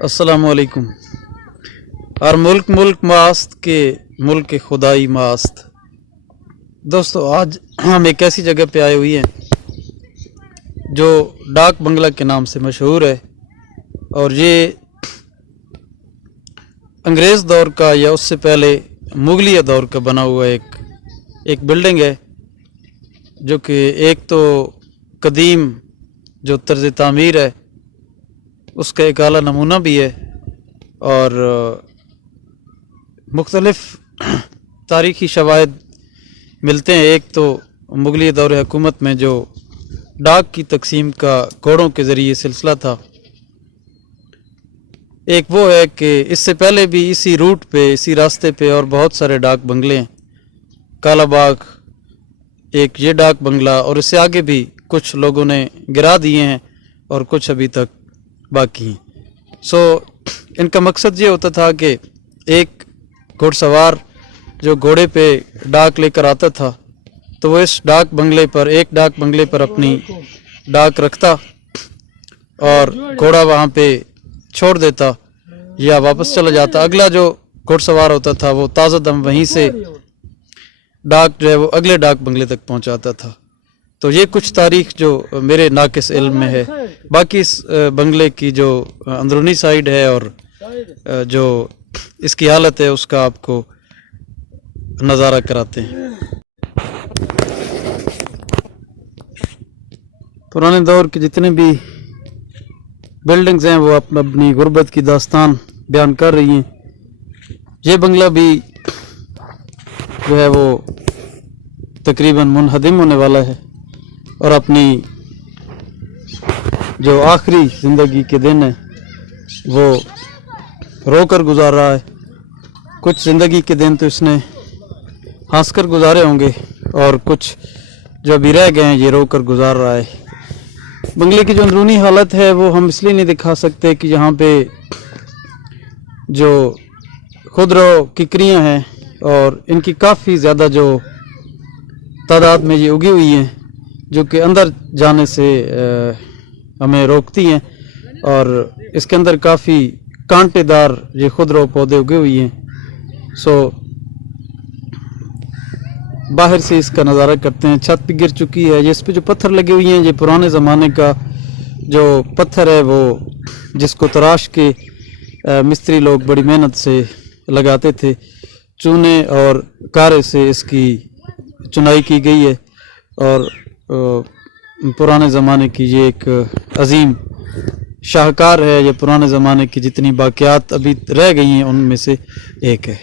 अस्सलाम वालेकुम। हर मुल्क मुल्क मास्त के मुल्क खुदाई मास्त। दोस्तों, आज हम एक ऐसी जगह पे आए हुए हैं जो डाक बंगला के नाम से मशहूर है, और ये अंग्रेज़ दौर का या उससे पहले मुगलिया दौर का बना हुआ एक बिल्डिंग है, जो कि एक तो कदीम जो तर्ज तामीर है उसका एक आला नमूना भी है, और मुख्तलिफ़ तारीख़ी शवाहिद मिलते हैं। एक तो मुगलिया दौर हुकूमत में जो डाक की तकसीम का घोड़ों के ज़रिए सिलसिला था, एक वो है कि इससे पहले भी इसी रूट पे, इसी रास्ते पे और बहुत सारे डाक बंगले हैं। काला बाग एक ये डाक बंगला, और इससे आगे भी कुछ लोगों ने गिरा दिए हैं और कुछ अभी तक बाकी हैं। इनका मकसद ये होता था कि एक घुड़सवार जो घोड़े पे डाक लेकर आता था, तो वो इस डाक बंगले पर अपनी डाक रखता और घोड़ा वहाँ पे छोड़ देता या वापस चला जाता। अगला जो घुड़सवार होता था वो ताज़ा दम वहीं से डाक जो है वो अगले डाक बंगले तक पहुँचाता था। तो ये कुछ तारीख जो मेरे नाकिस इल्म में है। बाकी इस बंगले की जो अंदरूनी साइड है और जो इसकी हालत है उसका आपको नज़ारा कराते हैं। पुराने दौर के जितने भी बिल्डिंग्स हैं वो अपनी गुर्बत की दास्तान बयान कर रही हैं। ये बंगला भी जो है वो तकरीबन मुनहदिम होने वाला है और अपनी जो आखिरी ज़िंदगी के दिन है वो रो कर गुजार रहा है। कुछ ज़िंदगी के दिन तो इसने हंस कर गुजारे होंगे और कुछ जो अभी रह गए हैं ये रो कर गुजार रहा है। बंगले की जो अंदरूनी हालत है वो हम इसलिए नहीं दिखा सकते कि यहाँ पे जो खुदरो किकरियाँ हैं और इनकी काफ़ी ज़्यादा जो तादाद में ये उगी हुई हैं, जो कि अंदर जाने से हमें रोकती हैं, और इसके अंदर काफ़ी कांटेदार ये खुदरो पौधे उगे हुए हैं। बाहर से इसका नज़ारा करते हैं। छत भी गिर चुकी है। ये इस पे जो पत्थर लगे हुए हैं ये पुराने ज़माने का जो पत्थर है वो जिसको तराश के मिस्त्री लोग बड़ी मेहनत से लगाते थे। चूने और कारे से इसकी चुनाई की गई है, और पुराने ज़माने की ये एक अजीम शाहकार है। ये पुराने ज़माने की जितनी बाक़ियात अभी रह गई हैं उनमें से एक है।